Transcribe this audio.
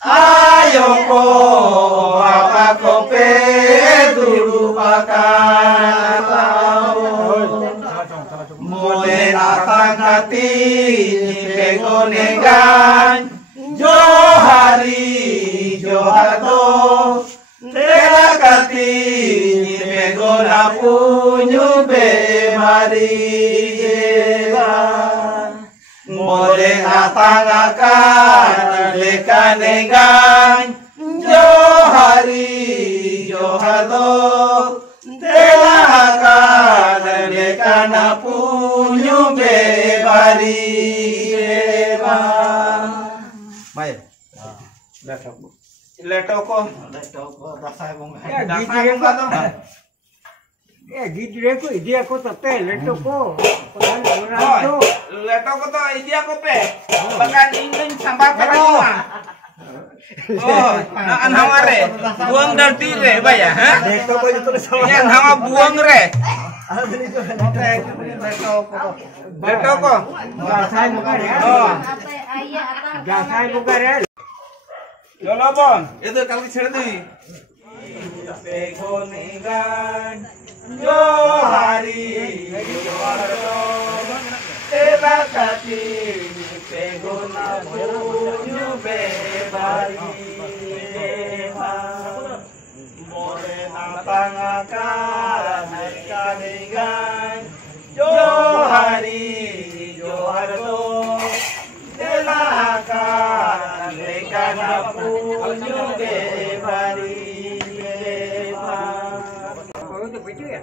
Ayo ko apa kope dulu pakatau mole natang hati pengonegan johari johado terakati pengona punyu bemari mole natang akan lekanegan johari johado telakan lekana punyu bebari baik letoko dasar bung gidre ko idea ko tape letoko letoko to idea ko pe bahkan ingin sampai percuma oh an haware buang dan tire baya ha letoko itu yang hawa buang re letoko dasar muka ya dasar muka ya chalo bon itu kali ছেড়ে দিই pegonegan johari joharo telakati pegona punyu bebari mole natang akan lekanegan johari joharo telakan lekana punyu bebari itu begitu ya